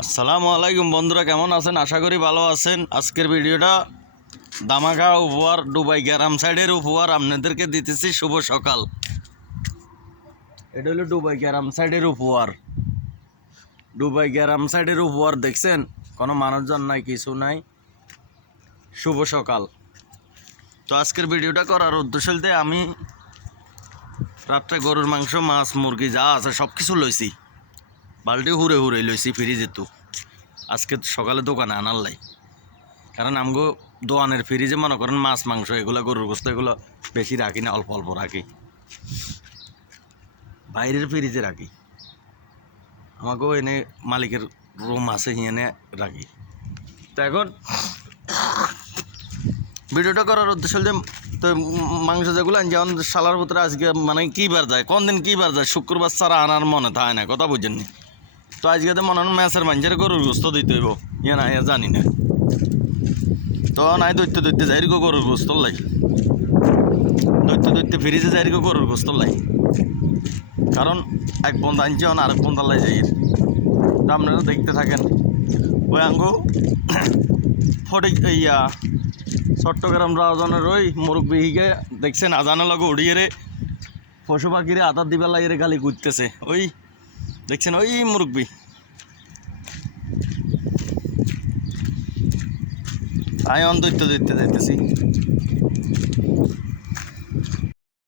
আসসালামু আলাইকুম বন্ধুরা, কেমন আছেন? আশা করি ভালো আছেন। আজকের ভিডিওটা দামাকা উপহার, দুবাই গ্রাম সাইডের উপহার আপনাদেরকে দিতেছি। শুভ সকাল। এটা হলো দুবাই গ্রাম সাইডের উপহার। দুবাই গ্রাম সাইডের উপহার দেখছেন, কোনো মানুষজন নাই, কিছু নাই। শুভ সকাল। তো আজকের ভিডিওটা করার উদ্দেশ্য বলতে আমি রাত্রে গরুর মাংস, মাছ, মুরগি যা আছে সব কিছু লইছি, বালতি হুড়ে হুড়ে লইছি ফ্রিজে। তো আজকে সকালে দোকানে আনার লাই, কারণ আমগো দোকানের ফ্রিজে মনে করেন মাছ, মাংস, এগুলো গরুর গোস্ত এগুলো বেশি রাখি না, অল্প অল্প রাখি, বাইরের ফ্রিজে রাখি। আমাকেও এনে মালিকের রুম আছে, এনে রাখি। তো এখন ভিডিওটা করার উদ্দেশ্য যে তো মাংস যেগুলো যেমন সালার ভিতরে আজকে মানে কী বার যায়, কোন দিন কী বার যায়, শুক্রবার ছাড়া আনার মনে থাকে না, কথা বুঝেননি। তো আজকে তো মনে হয় ম্যাচের মানুষের গরুর গোস্ত দিতে হইব, ইয়ে না ইয়ে জানি না। তো নাই দৈত্য দৈত্য যাই গরুর গোস্ত লাই, দৈত্য দৈত্য ফ্রিজে যাই গরুর গোস্ত লাই, কারণ এক বন্ধা আনছে আরেক বন্ধা লাই যাই। তো আপনারা দেখতে থাকেন। ওই আঙ্গু ফটিক ইয়া চট্টগ্রাম রাজনের ওই মুরব্বী হিগে দেখছেন আজানের লগে উড়িয়ে রে পশু পাখিরে আদার দিবার লাগিয়ে গালি ঘুরতেছে। ওই দেখছেন ওই মুরব্বী। আমি অন দৈত্য দৈত্য যাইতেছি।